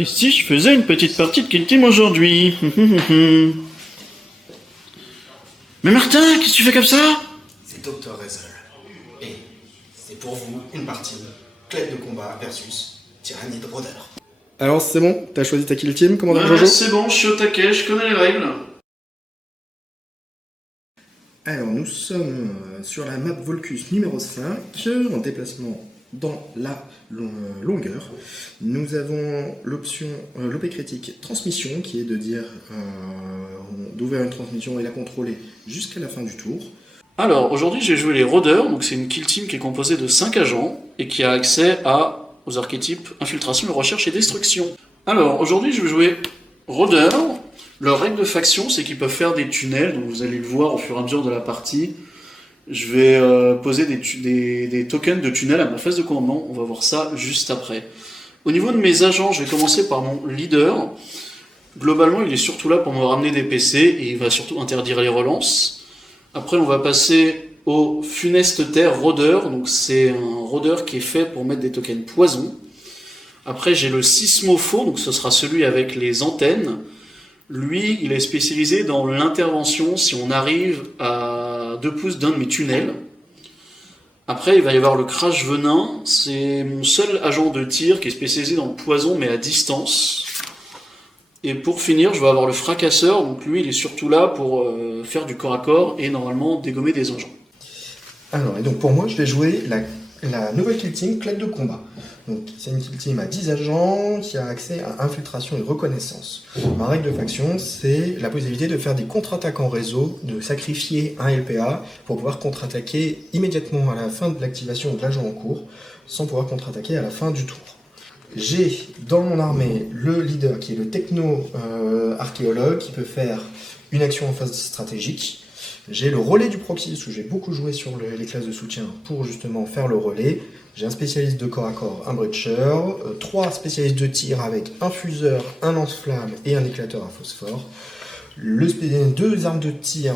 Et si je faisais une petite partie de Kill Team aujourd'hui? Mais Martin, qu'est-ce que tu fais comme ça? C'est Dr. Rezel. Et c'est pour vous une partie clé de combat versus tyrannie de brodeur. Alors c'est bon, t'as choisi ta kill team, commandant Ouais, Jojo? c'est bon, je suis au taquet, je connais les règles. Alors nous sommes sur la map Volcus numéro 5, en déplacement dans la longueur. Nous avons l'option l'OP critique transmission, qui est de dire d'ouvrir une transmission et la contrôler jusqu'à la fin du tour. Alors, aujourd'hui, j'ai joué les rôdeurs, donc c'est une kill team qui est composée de 5 agents et qui a accès aux archétypes infiltration, recherche et destruction. Alors, aujourd'hui, je vais jouer rôdeurs. Leur règle de faction, c'est qu'ils peuvent faire des tunnels, donc vous allez le voir au fur et à mesure de la partie. Je vais poser des tokens de tunnels à ma phase de commandement, on va voir ça juste après. Au niveau de mes agents, je vais commencer par mon leader. Globalement, il est surtout là pour me ramener des PC et il va surtout interdire les relances. Après, on va passer au funeste terre rôdeur, donc c'est un rôdeur qui est fait pour mettre des tokens poison. Après, j'ai le sismopho, donc ce sera celui avec les antennes. Lui, il est spécialisé dans l'intervention si on arrive à 2 pouces d'un de mes tunnels. Après, il va y avoir le crash venin. C'est mon seul agent de tir qui est spécialisé dans le poison, mais à distance. Et pour finir, je vais avoir le fracasseur. Donc lui, il est surtout là pour faire du corps à corps et normalement dégommer des agents. Alors, et donc pour moi, je vais jouer la nouvelle kill team, claque de combat. Donc, c'est une kill team à 10 agents qui a accès à infiltration et reconnaissance. Ma règle de faction, c'est la possibilité de faire des contre-attaques en réseau, de sacrifier un LPA pour pouvoir contre-attaquer immédiatement à la fin de l'activation de l'agent en cours, sans pouvoir contre-attaquer à la fin du tour. J'ai dans mon armée le leader qui est le techno-archéologue qui peut faire une action en phase stratégique. J'ai le relais du proxy, parce que j'ai beaucoup joué sur les classes de soutien pour justement faire le relais. J'ai un spécialiste de corps à corps, un breacher, 3 spécialistes de tir avec un fuseur, un lance-flamme et un éclateur à phosphore. 2 armes de tir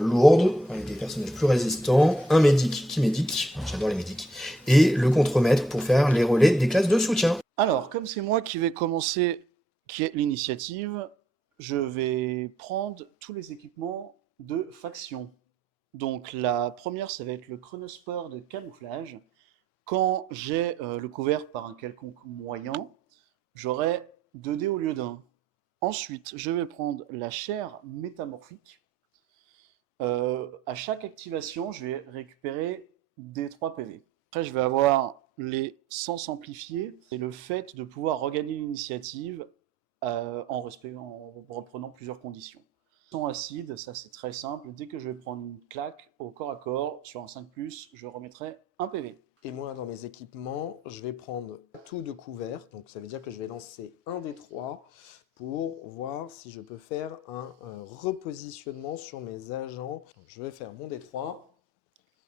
lourdes, avec des personnages plus résistants, un médic qui médic, j'adore les médics, et le contremaître pour faire les relais des classes de soutien. Alors, comme c'est moi qui vais commencer, qui est l'initiative, je vais prendre tous les équipements de faction. Donc la première, ça va être le chronosport de camouflage. Quand j'ai le couvert par un quelconque moyen, j'aurai 2 dés au lieu d'un. Ensuite, je vais prendre la chair métamorphique. À chaque activation, je vais récupérer des 3 PV. Après, je vais avoir les sens amplifiés et le fait de pouvoir regagner l'initiative en reprenant plusieurs conditions. Sang acide, ça c'est très simple. Dès que je vais prendre une claque au corps à corps sur un 5+, je remettrai un PV. Et moi, dans mes équipements, je vais prendre tout de couvert. Donc, ça veut dire que je vais lancer un des 3 pour voir si je peux faire un repositionnement sur mes agents. Donc, je vais faire mon D3.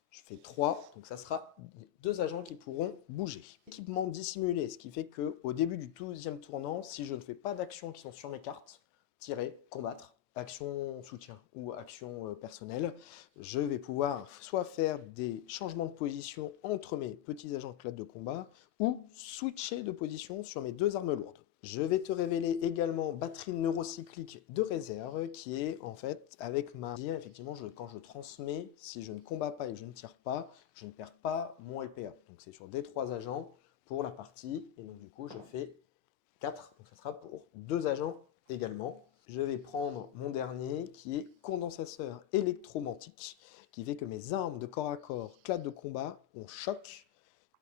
Je fais 3, donc ça sera 2 agents qui pourront bouger. Équipement dissimulé, ce qui fait qu'au début du 12e tournant, si je ne fais pas d'actions qui sont sur mes cartes, tirer, combattre, action soutien ou action personnelle, je vais pouvoir soit faire des changements de position entre mes petits agents de clade de combat ou switcher de position sur mes 2 armes lourdes. Je vais te révéler également batterie neurocyclique de réserve qui est en fait avec ma... Effectivement, quand je transmets, si je ne combats pas et que je ne tire pas, je ne perds pas mon LPA. Donc c'est sur des 3 agents pour la partie et donc du coup je fais 4, donc ça sera pour 2 agents également. Je vais prendre mon dernier qui est condensateur électromantique qui fait que mes armes de corps à corps, clade de combat, ont choc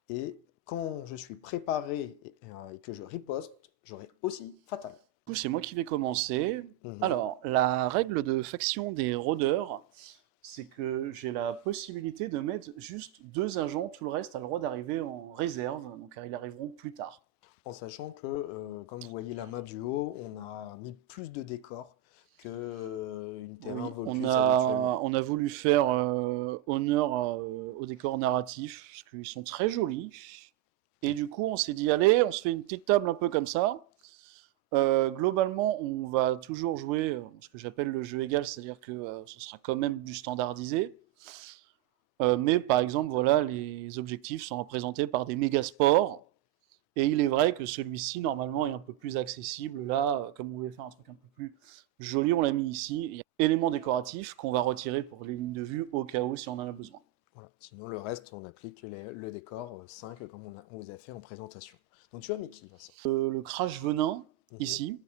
et quand je suis préparé et que je riposte, j'aurai aussi fatal. Du coup, c'est moi qui vais commencer. Mhm. Alors, la règle de faction des rôdeurs, c'est que j'ai la possibilité de mettre juste 2 agents, tout le reste a le droit d'arriver en réserve, donc car ils arriveront plus tard. En sachant que, comme vous voyez la map du haut, on a mis plus de décors que une terrain Oui, Volcus habituellement. on a voulu faire honneur au décor narratif, parce qu'ils sont très jolis. Et du coup, on s'est dit, allez, on se fait une petite table un peu comme ça. Globalement, on va toujours jouer ce que j'appelle le jeu égal, c'est-à-dire que ce sera quand même du standardisé. Mais par exemple, voilà, les objectifs sont représentés par des méga sports. Et il est vrai que celui-ci, normalement, est un peu plus accessible. Là, comme vous voulez faire un truc un peu plus joli, on l'a mis ici. Il y a éléments décoratifs qu'on va retirer pour les lignes de vue au cas où si on en a besoin. Voilà. Sinon, le reste, on applique le décor 5 comme on vous a fait en présentation. Donc tu as mis qui, Vincent? Le crash venin, ici.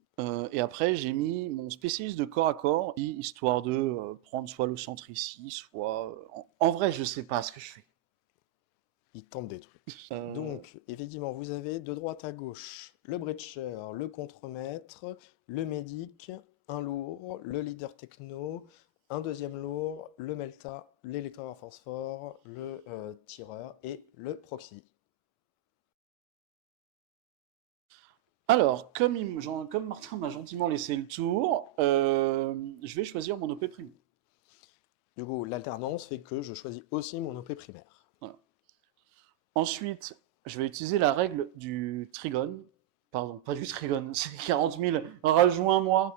Et après, j'ai mis mon spécialiste de corps à corps, histoire de prendre soit le centre ici, soit... en vrai, je sais pas ce que je fais. Il tente des trucs. Euh, Donc, effectivement, vous avez de droite à gauche le breacher, le contremaître, le médic, un lourd, le leader techno, un deuxième lourd, le melta, l'électreur phosphore, le tireur et le proxy. Alors, comme Martin m'a gentiment laissé le tour, je vais choisir mon OP prime. Du coup, l'alternance fait que je choisis aussi mon OP primaire. Voilà. Ensuite, je vais utiliser la règle du trigone. Pardon, pas du trigone, c'est 40 000, rejoins-moi.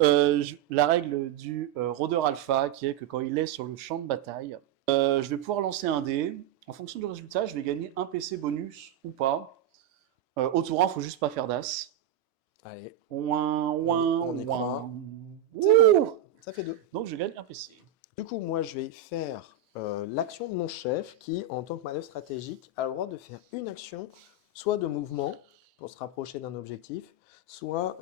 La règle du rôdeur alpha, qui est que quand il est sur le champ de bataille, je vais pouvoir lancer un dé. En fonction du résultat, je vais gagner un PC bonus ou pas. Au tour 1, il ne faut juste pas faire d'as. Allez, Ouin, on y croit. Ouh. Ça fait 2. Donc je gagne un PC. Du coup, moi, je vais faire l'action de mon chef qui, en tant que manœuvre stratégique, a le droit de faire une action, soit de mouvement pour se rapprocher d'un objectif, soit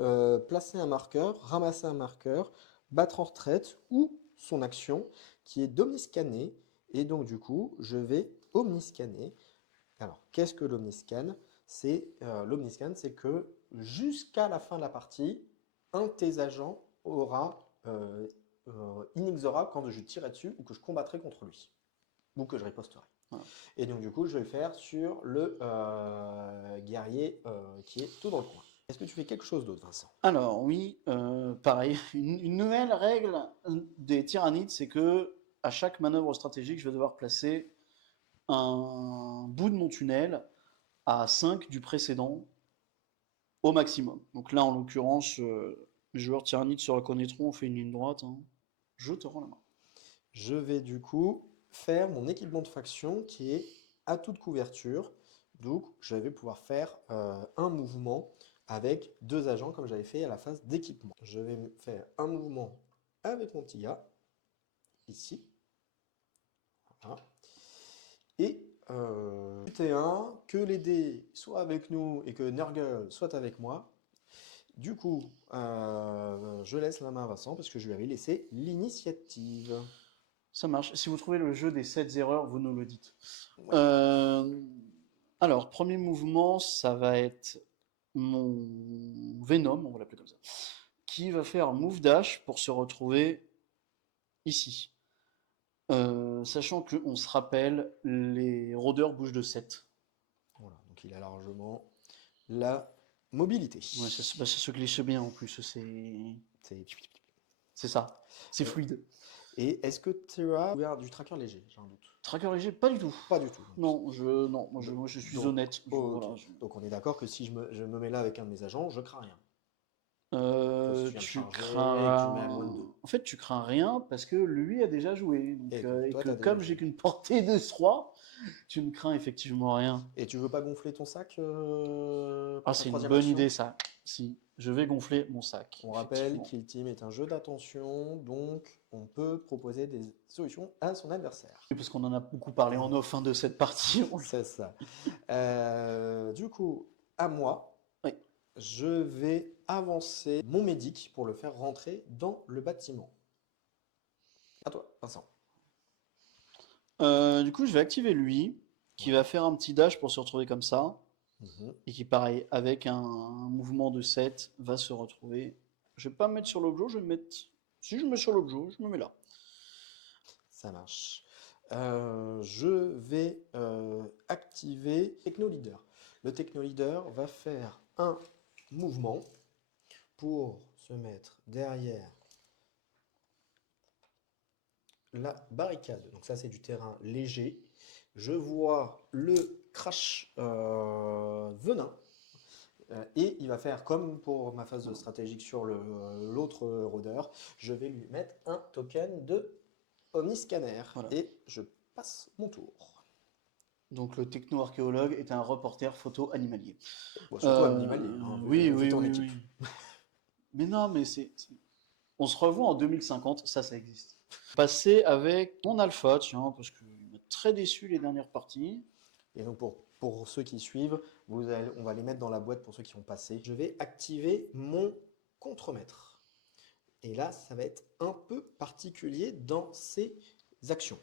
placer un marqueur, ramasser un marqueur, battre en retraite, ou son action qui est d'omniscanner. Et donc, du coup, je vais omniscanner. Alors, qu'est-ce que l'omniscan? L'omniscan, c'est que jusqu'à la fin de la partie, un de tes agents aura inexorable quand je tirerai dessus ou que je combattrai contre lui, ou que je riposterai. Voilà. Et donc du coup, je vais le faire sur le guerrier qui est tout dans le coin. Est-ce que tu fais quelque chose d'autre, Vincent? Alors oui, pareil, une nouvelle règle des tyrannides, c'est que à chaque manœuvre stratégique, je vais devoir placer un bout de mon tunnel à 5 du précédent au maximum. Donc là, en l'occurrence, les joueurs tyrannides se reconnaîtront, on fait une ligne droite. Hein. Je te rends la main. Je vais du coup faire mon équipement de faction qui est à toute couverture. Donc je vais pouvoir faire un mouvement avec 2 agents comme j'avais fait à la phase d'équipement. Je vais faire un mouvement avec mon petit gars, ici. Voilà. Et T1, que les dés soient avec nous et que Nurgle soit avec moi. Du coup, je laisse la main à Vincent parce que je lui avais laissé l'initiative. Ça marche. Si vous trouvez le jeu des 7 erreurs, vous nous le dites. Ouais. Alors, premier mouvement, ça va être mon Venom, on va l'appeler comme ça, qui va faire move dash pour se retrouver ici. Sachant qu'on se rappelle, les rôdeurs bougent de 7. Voilà, donc il a largement la mobilité. Ouais, ça se glisse bien en plus, C'est- c'est ça, c'est fluide. Et est-ce que tu as ouvert du tracker léger? J'ai un doute. Tracker léger, pas du tout. Pas du tout. Non, moi je suis Donc, honnête. ok. Voilà, Donc on est d'accord que si je me mets là avec un de mes agents, je crains rien. Sauf si tu viens Tu de charger et que tu mets à moins de crains. 2. En fait, tu crains rien parce que lui a déjà joué. Donc, Et que et toi, que t'as déjà comme joué. j'ai qu'une portée de 3, tu ne crains effectivement rien. Et tu veux pas gonfler ton sac Ah, pour ta c'est une troisième bonne action? idée ça. Si, je vais gonfler mon sac. On rappelle Effectivement. Kill Team est un jeu d'attention, donc on peut proposer des solutions à son adversaire. Oui, parce qu'on en a beaucoup parlé en off de cette partie. C'est ça. Du coup, à moi, Oui. je vais avancer mon médic pour le faire rentrer dans le bâtiment. À toi, Vincent. Du coup, je vais activer lui, qui va faire un petit dash pour se retrouver comme ça. Mhm. Et qui, pareil, avec un mouvement de 7, va se retrouver. Je vais pas me mettre sur l'objet, je vais me mettre. Si je me mets sur l'objet, je me mets là. Ça marche. Je vais activer Techno Leader. Le Techno Leader va faire un mouvement pour se mettre derrière la barricade. Donc ça, c'est du terrain léger. Je vois le crash venin. Et il va faire comme pour ma phase stratégique sur l'autre rôdeur. Je vais lui mettre un token de Omniscanner. Voilà. Et je passe mon tour. Donc le techno-archéologue est un reporter photo animalier. Bon, surtout animalier, hein, Oui, vu oui, ton oui, équipe. oui. Mais non, mais on se revoit en 2050, ça existe. Passer avec mon alpha, tiens, parce qu'il m'a très déçu les dernières parties. Et donc pour ceux qui suivent, on va les mettre dans la boîte pour ceux qui ont passé. Je vais activer mon contremaître. Et là, ça va être un peu particulier dans ces actions.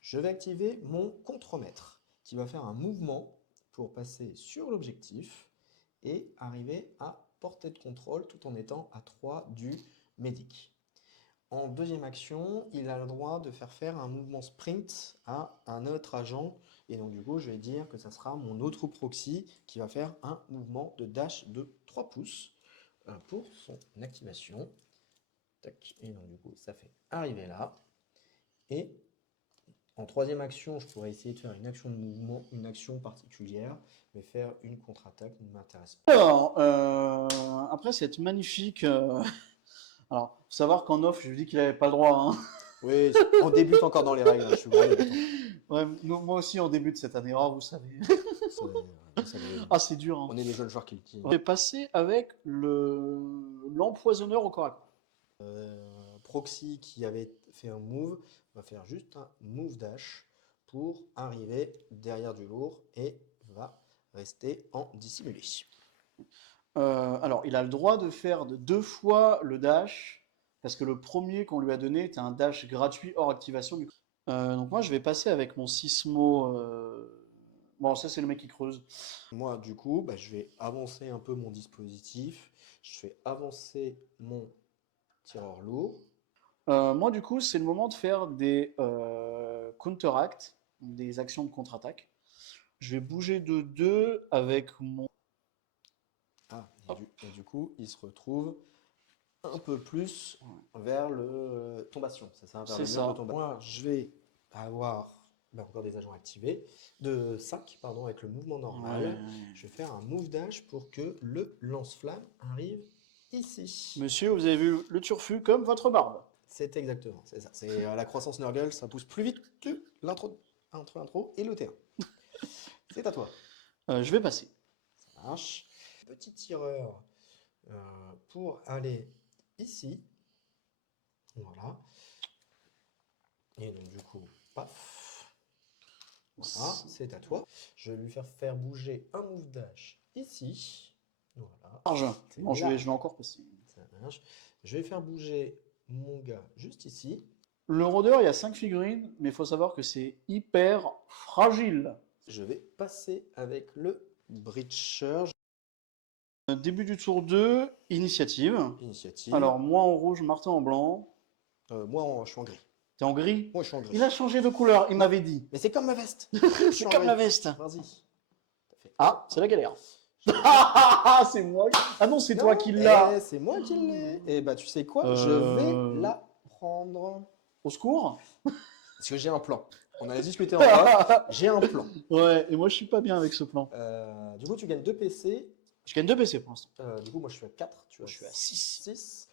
Je vais activer mon contremaître qui va faire un mouvement pour passer sur l'objectif et arriver à portée de contrôle tout en étant à 3 du médic. En deuxième action, il a le droit de faire un mouvement sprint à un autre agent. Et donc du coup, je vais dire que ça sera mon autre proxy qui va faire un mouvement de dash de 3 pouces pour son activation. Tac. Et donc du coup, ça fait arriver là. Et en troisième action, je pourrais essayer de faire une action de mouvement, une action particulière, mais faire une contre-attaque ne m'intéresse pas. Alors, après cette magnifique... Alors, faut savoir qu'en off, je lui dis qu'il n'avait pas le droit. Hein. Oui, on débute encore dans les règles, hein, je suis grand débutant. Ouais, moi aussi, on débute cette année, vous savez. C'est dur. Hein. On est les jeunes joueurs qui le disent. On est passé avec l'empoisonneur au corps à corps. Proxy qui avait fait un move va faire juste un move dash pour arriver derrière du lourd et va rester en dissimulé. Alors, il a le droit de faire 2 fois le dash, parce que le premier qu'on lui a donné était un dash gratuit hors activation. Donc moi, je vais passer avec mon Sismo. Bon, ça, c'est le mec qui creuse. Moi, du coup, je vais avancer un peu mon dispositif. Je fais avancer mon tireur lourd. Moi, du coup, c'est le moment de faire des counteract, des actions de contre-attaque. Je vais bouger de 2 avec mon... Et du coup, il se retrouve un peu plus vers le tombation. C'est ça, vers le mur de tombation. Moi, je vais avoir encore des agents activés de 5, pardon, avec le mouvement normal. Ouais. Je vais faire un move dash pour que le lance-flamme arrive ici. Monsieur, vous avez vu le turfu comme votre barbe. C'est exactement, c'est ça. C'est la croissance Nurgle, ça pousse plus vite que l'intro entre l'intro et le T1. C'est à toi. Je vais passer. Ça marche. Petit tireur pour aller ici. Voilà. Et donc du coup, paf. Voilà, c'est à toi. Je vais lui faire bouger un move dash ici. Voilà. Bon, je vais encore passer. Ça marche. Je vais faire bouger mon gars juste ici. Le rôdeur, il y a 5 figurines, mais il faut savoir que c'est hyper fragile. Je vais passer avec le Breacher. Début du tour 2, initiative. Initiative. Alors, moi en rouge, Martin en blanc. Moi, je suis en gris. T'es en gris? Moi, je suis en gris. Il a changé de couleur, il m'avait dit. Mais c'est comme ma veste. C'est comme la veste. Vas-y. Ah, c'est la galère. C'est moi. Ah non, c'est toi qui l'as. C'est moi qui l'ai. Et bah, tu sais quoi? Je vais la prendre. Au secours? Parce que j'ai un plan. On en a discuté en bas. J'ai un plan. Ouais, et moi, je suis pas bien avec ce plan. Du coup, tu gagnes 2 PC. Je gagne 2 PC pour l'instant. Du coup, moi, je suis à 4. Je suis à 6.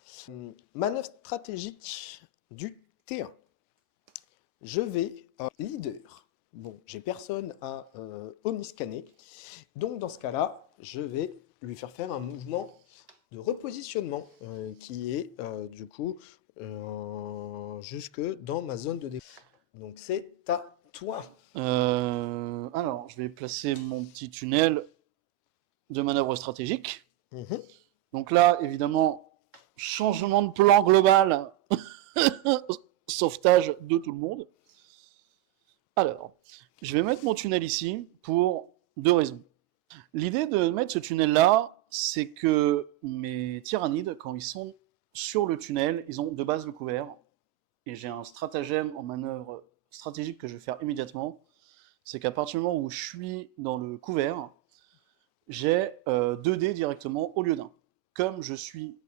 Manœuvre stratégique du T1. Je vais leader. Bon, j'ai personne à omniscanner. Donc, dans ce cas-là, je vais lui faire un mouvement de repositionnement qui est du coup jusque dans ma zone de défense. Donc, c'est à toi. Alors, je vais placer mon petit tunnel de manœuvre stratégique. Donc là, évidemment, changement de plan global, sauvetage de tout le monde. Alors, je vais mettre mon tunnel ici pour 2 raisons. L'idée de mettre ce tunnel-là, c'est que mes tyrannides, quand ils sont sur le tunnel, ils ont de base le couvert. Et j'ai un stratagème en manœuvre stratégique que je vais faire immédiatement. C'est qu'à partir du moment où je suis dans le couvert, j'ai 2 dés directement au lieu d'1. Comme je suis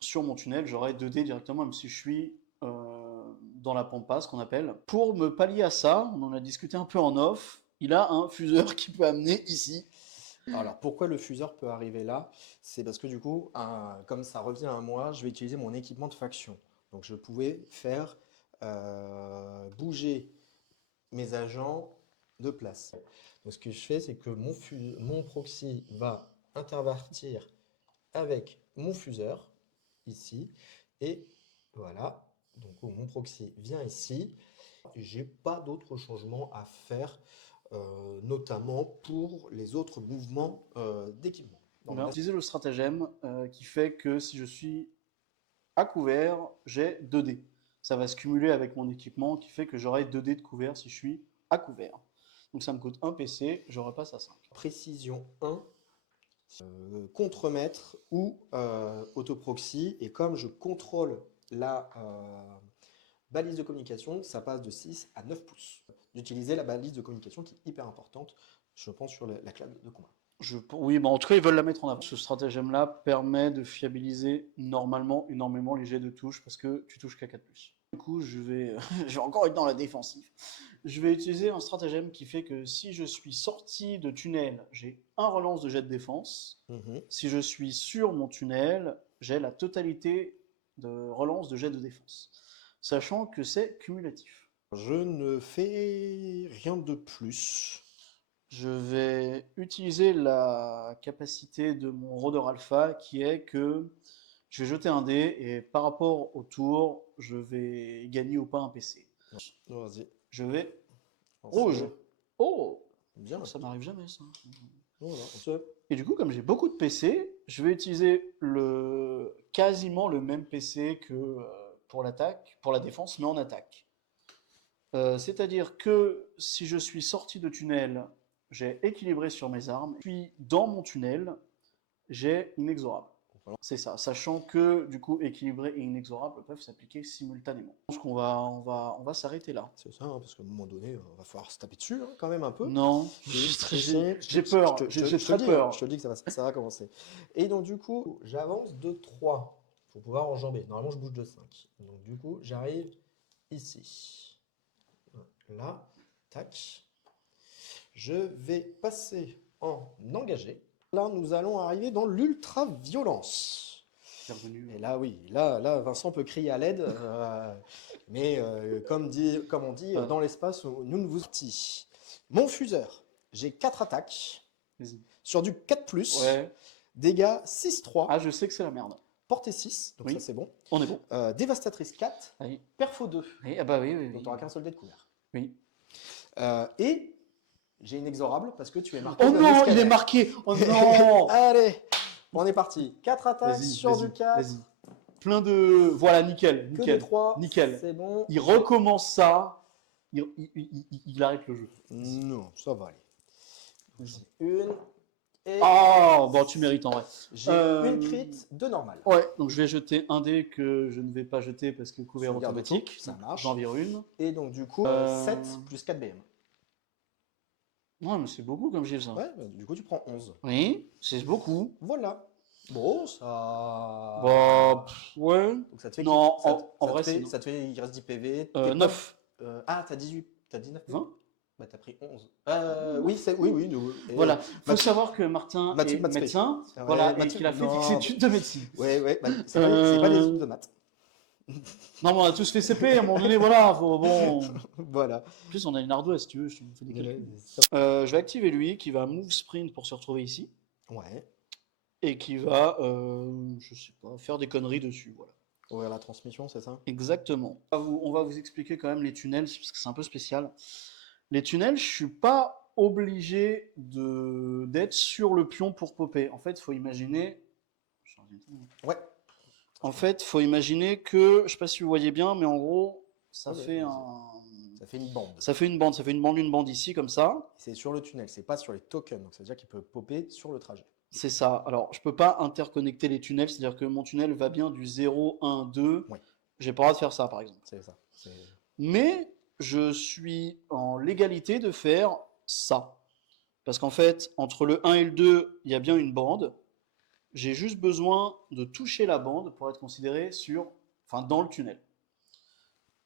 sur mon tunnel, j'aurai 2 dés directement, même si je suis dans la pampa, ce qu'on appelle. Pour me pallier à ça, on en a discuté un peu en off, il a un fuseur qui peut amener ici. Alors, pourquoi le fuseur peut arriver là? C'est parce que du coup, comme ça revient à moi, je vais utiliser mon équipement de faction. Donc, je pouvais faire bouger mes agents de place. Donc ce que je fais, c'est que mon proxy va intervertir avec mon fuseur, ici, et voilà. Donc mon proxy vient ici. J'ai pas d'autres changements à faire, notamment pour les autres mouvements d'équipement. On va utiliser le stratagème qui fait que si je suis à couvert, j'ai 2 dés. Ça va se cumuler avec mon équipement qui fait que j'aurai 2 dés de couvert si je suis à couvert. Donc ça me coûte 1 PC, je repasse à 5. Précision 1, contremaître ou autoproxy. Et comme je contrôle la balise de communication, ça passe de 6 à 9 pouces. D'utiliser la balise de communication qui est hyper importante, je pense, sur la classe de combat. Oui, en tout cas, ils veulent la mettre en avant. Ce stratagème-là permet de fiabiliser normalement énormément les jets de touche parce que tu touches qu'à 4+. Du coup, je vais encore être dans la défensive. Je vais utiliser un stratagème qui fait que si je suis sorti de tunnel, j'ai un relance de jet de défense. Si je suis sur mon tunnel, j'ai la totalité de relance de jet de défense. Sachant que c'est cumulatif. Je ne fais rien de plus. Je vais utiliser la capacité de mon rôdeur alpha qui est que je vais jeter un dé et par rapport au tour, je vais gagner ou pas un PC. Vas-y. Je vais rouge. Oh, bien. Ça m'arrive jamais ça. Voilà. Et du coup, comme j'ai beaucoup de PC, je vais utiliser quasiment le même PC que pour l'attaque, pour la défense, mais en attaque. C'est-à-dire que si je suis sorti de tunnel, j'ai équilibré sur mes armes, puis dans mon tunnel, j'ai inexorable. Voilà. C'est ça, sachant que du coup équilibré et inexorable peuvent s'appliquer simultanément. Je pense qu'on va s'arrêter là. C'est ça, hein, parce qu'à un moment donné, va falloir se taper dessus hein, quand même un peu. Non, j'ai peur, j'ai très peur. Je te dis que ça va commencer. Et donc du coup, j'avance de 3 pour pouvoir enjamber. Normalement, je bouge de 5. Donc du coup, j'arrive ici. Là, tac. Je vais passer en engagé. Là, nous allons arriver dans l'ultra-violence. Et là, oui, là, Vincent peut crier à l'aide, mais comme on dit, dans l'espace, nous ne vous partis. Mon fuseur, j'ai 4 attaques. Sur du 4+, ouais. Dégâts 6-3. Ah, je sais que c'est la merde. Portée 6, donc oui. Ça c'est bon. On est bon. Dévastatrice 4. Oui. Perfo 2. Oui, ah bah oui. Donc tu n'auras qu'un seul dé de couvert. Oui. Et j'ai inexorable parce que tu es marqué. Oh non, il est marqué. Oh non. Allez, on est parti. 4 attaques sur du 4. Vas-y. Plein de... Voilà, nickel. Que des 3. Nickel. C'est bon. Il recommence ça. Il arrête le jeu. Non, ça va aller. Vas-y. Une. Et... Oh, bon, tu mérites en vrai. J'ai une crit de normal. Ouais, donc je vais jeter un dé que je ne vais pas jeter parce que couvert automatique. Ça marche. J'en vire une. Et donc du coup, 7 plus 4 BM. Ouais, mais c'est beaucoup comme chiffre ça. Ouais, bah, du coup tu prends 11. Oui, c'est beaucoup. Voilà. Bon, ça... Bah, ouais. Donc ça te fait... Non, en vrai, c'est... Ça te fait, il reste 10 PV. 9. Ah, t'as 18. T'as 19 PV. 20. Bah t'as pris 11. Oui, oui. Voilà. Faut savoir que Martin est médecin. Voilà, et qu'il a fait des études de médecine. Ouais. Bah, c'est pas des études de maths. Non, mais on a tous fait CP, à un moment donné, voilà. Bon. Voilà. En plus, on a une ardoise, si tu veux, je te fais des calculs. Je vais activer lui, qui va move sprint pour se retrouver ici. Ouais. Et qui va, je sais pas, faire des conneries dessus, voilà. Ouvrir la transmission, c'est ça? Exactement. On va vous expliquer quand même les tunnels, parce que c'est un peu spécial. Les tunnels, je suis pas obligé d'être sur le pion pour popper. En fait, il faut imaginer... Ouais. En fait, faut imaginer que, je sais pas si vous voyez bien, mais en gros, ça fait une bande. Ça fait une bande ici, comme ça. C'est sur le tunnel, c'est pas sur les tokens, donc ça veut dire qu'il peut popper sur le trajet. C'est ça. Alors, je peux pas interconnecter les tunnels, c'est-à-dire que mon tunnel va bien du 0, 1, 2. Ouais. J'ai pas le droit de faire ça, par exemple. C'est ça. Mais je suis en légalité de faire ça. Parce qu'en fait, entre le 1 et le 2, il y a bien une bande. J'ai juste besoin de toucher la bande pour être considéré dans le tunnel.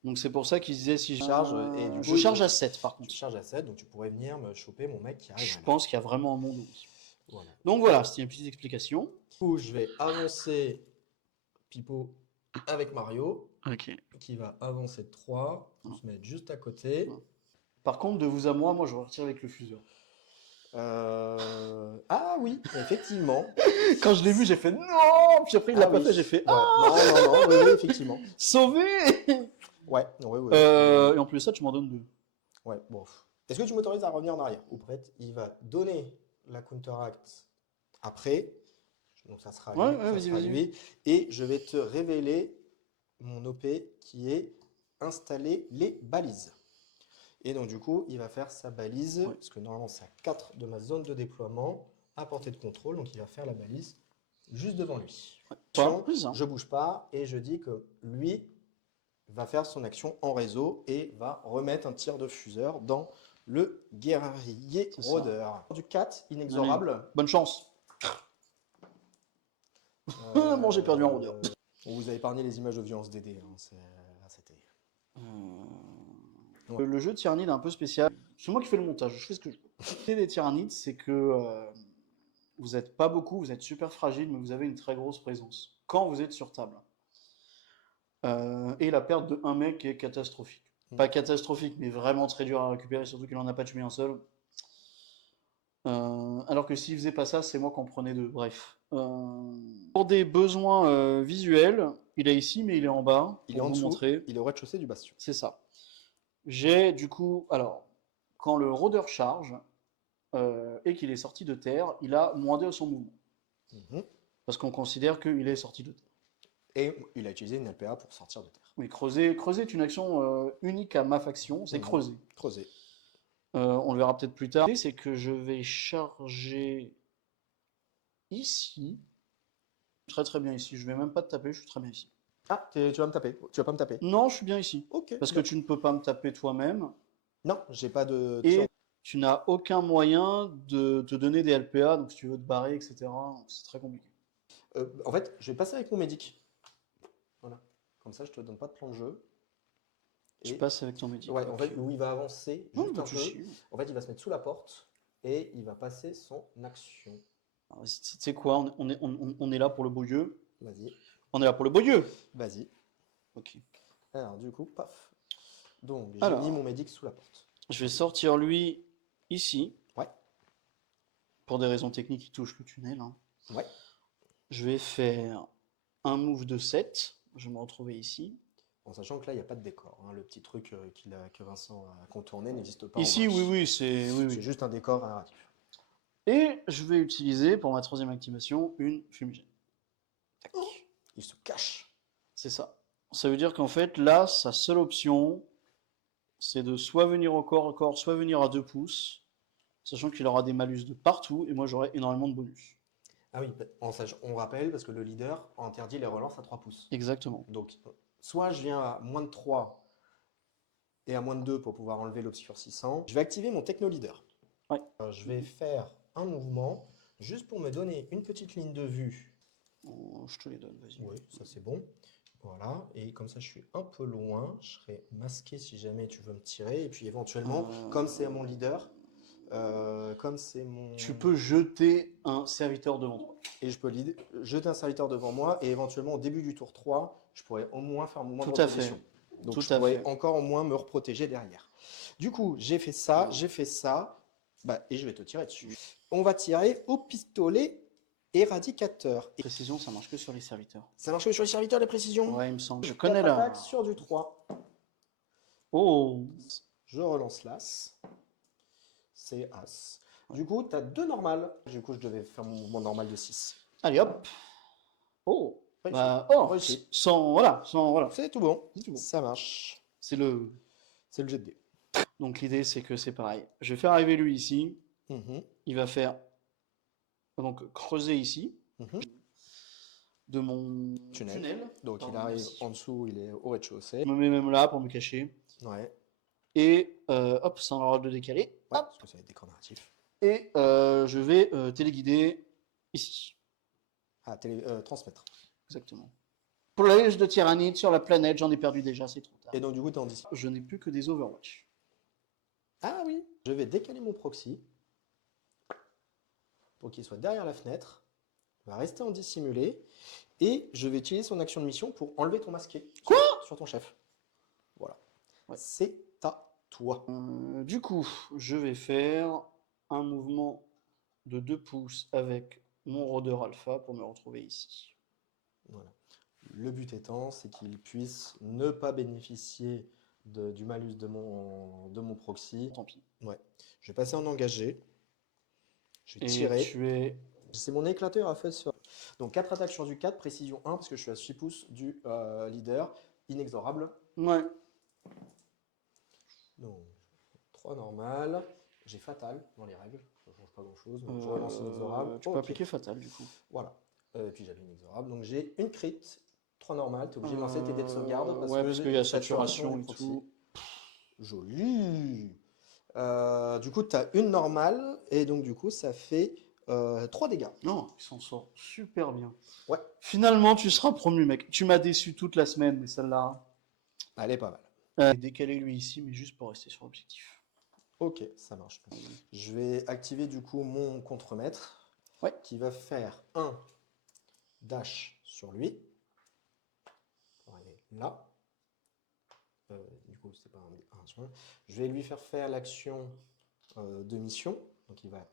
Donc c'est pour ça qu'il disait si je charge... et du coup, je charge à 7 par contre. Tu charges à 7, donc tu pourrais venir me choper mon mec qui arrive. Je pense qu'il y a vraiment un monde où. Voilà. Donc voilà, c'était une petite explication. Du coup, je vais avancer Pipo avec Mario. Ok. Qui va avancer de 3. On se met juste à côté. Par contre, de vous à moi, je retire avec le fuseur. Ah oui, effectivement. Quand je l'ai vu, j'ai fait non. Puis après, il l'a pas oui. fait, j'ai fait Ouais. Non, oui, oui, effectivement. sauvé. Ouais, ouais. Et en plus de ça, tu m'en donnes 2. Ouais, bon. Est-ce que tu m'autorises à revenir en arrière? Ou prête, il va donner la counteract après. Donc ça sera lui, Ouais, ça vas-y, sera vas-y. lui. Et je vais te révéler mon OP qui est installer les balises. Et donc du coup, il va faire sa balise, Ouais. parce que normalement c'est à 4 de ma zone de déploiement, à portée de contrôle. Donc il va faire la balise juste devant lui. Pas plus, hein. Je bouge pas et je dis que lui va faire son action en réseau et va remettre un tir de fuseur dans le guerrier C'est ça. rôdeur. Du 4, inexorable. Bonne chance. Bon, j'ai perdu un rôdeur. On vous a épargné les images de violence DD. Hein, c'était... Le jeu de Tyrannide est un peu spécial. C'est moi qui fais le montage, je fais ce que je veux. L'idée des Tyrannides, c'est que vous n'êtes pas beaucoup, vous êtes super fragile, mais vous avez une très grosse présence. Quand vous êtes sur table. Et la perte de un mec est catastrophique. Pas catastrophique, mais vraiment très dur à récupérer, surtout qu'il n'en a pas tué un seul. Alors que s'il faisait pas ça, c'est moi qui en prenais 2. Bref. Pour des besoins visuels, il est ici, mais il est en bas. Il est pour en vous dessous, montrer. il est au rez-de-chaussée du bastion. C'est ça. J'ai du coup, alors, quand le rôdeur charge et qu'il est sorti de terre, il a -2 à son mouvement. Parce qu'on considère qu'il est sorti de terre. Et il a utilisé une LPA pour sortir de terre. Oui, creuser est une action unique à ma faction, c'est creuser. Creuser. On le verra peut-être plus tard. C'est que je vais charger ici. Très très bien ici. Je vais même pas te taper, je suis très bien ici. Ah, tu vas me taper. Tu vas pas me taper. Non, je suis bien ici. Ok. Parce que tu ne peux pas me taper toi-même. Non, j'ai pas de... Et tu n'as aucun moyen de te donner des LPA, donc si tu veux te barrer, etc. C'est très compliqué. En fait, je vais passer avec mon médic. Voilà. Comme ça, je te donne pas de plan de jeu. Tu passes avec ton médic. Ouais, en fait, où il va avancer Non, juste pas un de peu. souci. En fait, il va se mettre sous la porte et il va passer son action. Alors, tu sais quoi, on est là pour le beau jeu. Vas-y. On est là pour le beau jeu. Vas-y. Ok. Alors, du coup, paf. Donc, j'ai Alors. mis mon médic sous la porte. Je vais sortir lui ici. Ouais. Pour des raisons techniques, il touche le tunnel. Hein. Ouais. Je vais faire un move de 7. Je vais me retrouver ici. En sachant que là, il n'y a pas de décor. Hein. Le petit truc que Vincent a contourné n'existe pas. Ici, oui, c'est C'est juste un décor narratif. Et je vais utiliser, pour ma 3e activation, une fumigène. Tac. Il se cache. C'est ça. Ça veut dire qu'en fait, là, sa seule option, c'est de soit venir au corps à corps, soit venir à 2 pouces, sachant qu'il aura des malus de partout, et moi j'aurai énormément de bonus. Ah oui, on rappelle, parce que le leader interdit les relances à 3 pouces. Exactement. Donc, soit je viens à -3 et à -2 pour pouvoir enlever l'obscurcissant. Je vais activer mon techno leader. Ouais. Je vais faire un mouvement, juste pour me donner une petite ligne de vue. Oh, je te les donne, vas-y. Oui, ça c'est bon. Voilà, et comme ça je suis un peu loin, je serai masqué si jamais tu veux me tirer, et puis éventuellement, comme c'est mon leader, comme c'est mon... Tu peux jeter un serviteur devant toi. Et je peux jeter un serviteur devant moi, et éventuellement au début du tour 3, je pourrais au moins faire un mouvement de reposition. Donc Tout je à pourrais fait. encore au moins me reprotéger derrière. Du coup, j'ai fait ça, et je vais te tirer dessus. On va tirer au pistolet éradicateur. Et Précision, ça marche que sur les serviteurs. ça marche que sur les serviteurs, les précisions? Ouais, il me semble. Je 4 connais la... attaques sur du 3. Oh. Je relance l'As. C'est As. Du coup, tu as 2 normales. Du coup, je devais faire mon mouvement normal de 6. Allez, hop. Oh. Réussi. Bah, oh. Réussi. Voilà. C'est tout bon. C'est tout bon. Ça marche. C'est le jet de dés. Donc l'idée, c'est que c'est pareil. Je vais faire arriver lui ici. Mhm. Il va faire donc creuser ici Mhm. de mon Tunnel. Donc Pardon, il arrive merci. en dessous, il est au rez-de-chaussée. Je me mets même là pour me cacher. Ouais. Et hop, ça aura le de décaler. Ouais, parce que ça va être décor narratif. Et je vais téléguider ici. Ah, transmettre. Exactement. Pour la lèche de Tyrannide sur la planète, j'en ai perdu déjà, c'est trop tard. Et donc du coup, tu es en discipline. Je n'ai plus que des Overwatch. Ah oui. Je vais décaler mon proxy pour qu'il soit derrière la fenêtre. Il va rester en dissimulé. Et je vais utiliser son action de mission pour enlever ton masqué. Quoi sur ton chef. Voilà. Ouais. C'est à toi. Du coup, je vais faire un mouvement de 2 pouces avec mon rôdeur alpha pour me retrouver ici. Voilà. Le but étant, c'est qu'il puisse ne pas bénéficier du malus de mon proxy. Tant pis. Ouais. Je vais passer en engagé. Je vais Et tirer. tu es... C'est mon éclateur à phosphore. Donc 4 attaques sur du 4, précision 1, parce que je suis à 6 pouces du leader, inexorable. Ouais. Donc 3 normal. J'ai fatal dans les règles, ça ne change pas grand chose. Donc je relance inexorable. Tu peux Ok. appliquer fatal du coup. Voilà. Et puis j'avais inexorable. Donc j'ai une crit, 3 normales. Tu es obligé de lancer tes dés de sauvegarde. Ouais, parce qu'il y a saturation saturation du et proxy. tout. Joli. Du coup, tu as une normale. Et donc, du coup, ça fait 3 dégâts. Non, il s'en sort super bien. Ouais. Finalement, tu seras promu, mec. Tu m'as déçu toute la semaine, mais celle-là... Elle est pas mal. Décaler lui ici, mais juste pour rester sur l'objectif. Ok, ça marche. Je vais activer du coup mon contremaître. Ouais. Qui va faire un dash sur lui. Pour aller là. Du coup, c'est pas un soin. Je vais lui faire l'action de mission. Donc, il va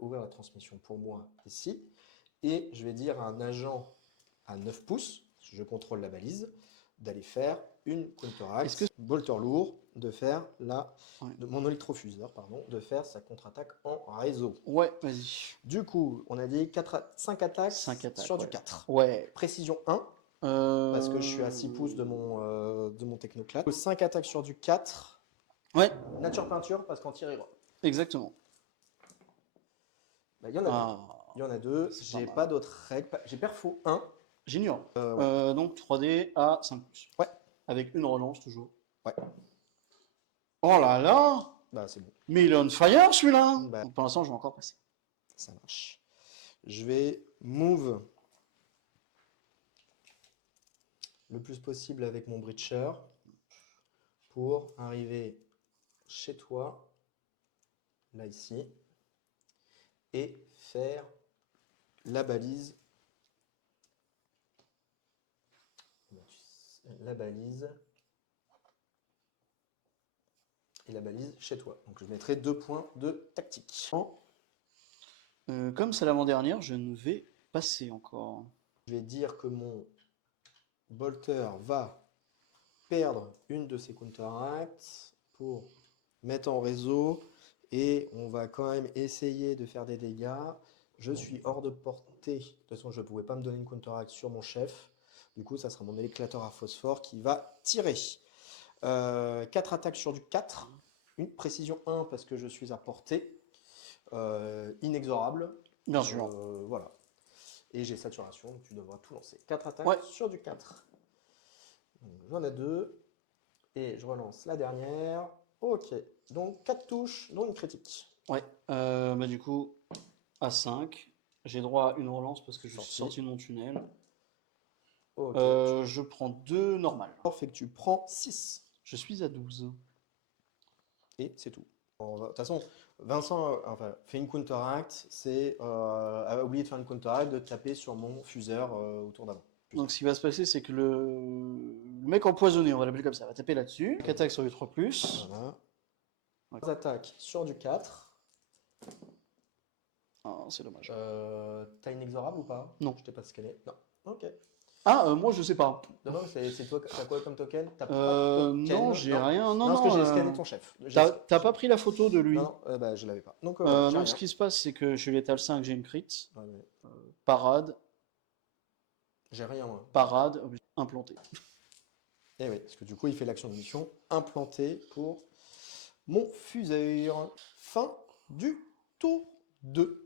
ouvrir la transmission pour moi ici. Et je vais dire à un agent à 9 pouces, parce que je contrôle la balise, d'aller faire une counteract, bolter lourd, de faire mon électrofuseur, pardon, de faire sa contre-attaque en réseau. Ouais, vas-y. Du coup, on a dit 5 attaques, 5 attaques sur ouais. du 4. Ouais. Précision 1, parce que je suis à 6 pouces de mon technoclate. 5 attaques sur du 4. Ouais. Nature peinture, parce qu'en tir, il Exactement. bah, y en a deux. Il y en a deux. J'ai pas d'autres règles. J'ai perfo 1. J'ignore. Ouais. Donc 3D à 5 pouces. Ouais. Avec une relance toujours. Ouais. Oh là là. Bah, c'est bon. Mais il est on fire celui-là. Bah. Donc, pour l'instant, je vais encore passer. Ça marche. Je vais move le plus possible avec mon breacher pour arriver chez toi, là ici, et faire la balise. La balise. Et la balise chez toi. Donc je mettrai 2 points de tactique. Comme c'est l'avant-dernière, je ne vais passer encore. Je vais dire que mon bolter va perdre une de ses counteracts pour mettre en réseau. Et on va quand même essayer de faire des dégâts. Je suis hors de portée. De toute façon, je ne pouvais pas me donner une counteract sur mon chef. Du coup, ça sera mon éclateur à phosphore qui va tirer. 4 attaques sur du 4. Une précision 1 parce que je suis à portée. Inexorable. Bien sûr. Voilà. Et j'ai saturation, donc tu devras tout lancer. 4 attaques Ouais. sur du 4. J'en ai 2. Et je relance la dernière. Ok. Donc 4 touches, dont une critique. Ouais. Bah, du coup, à 5. J'ai droit à une relance parce que je suis sorti de mon tunnel. Okay. Je prends 2 normales. Fait que tu prends 6. Je suis à 12. Et c'est tout. De toute façon, Vincent fait une counteract, c'est a oublié de faire une counteract, de taper sur mon fuseur autour d'avant. Donc ce qui va se passer, c'est que le mec empoisonné, on va l'appeler comme ça, va taper là-dessus. Attaque sur du 3+. Voilà. 3 attaques sur du 4. Ah, c'est dommage. T'as inexorable ou pas? Non. Je t'ai pas scanné. Non. Ok. Ah, moi je sais pas. Non, c'est toi, t'as quoi comme token? T'as pas de token? Non, j'ai rien. Non, parce que j'ai scanné ton chef. T'as pas pris la photo de lui? Non, bah, je l'avais pas. Donc, donc ce qui se passe, c'est que je suis l'étal 5, j'ai une crit. Ouais. Parade. J'ai rien, moi. Parade, implanté. Et oui, parce que du coup, il fait l'action de mission implanté pour mon fuseur. Fin du tour 2.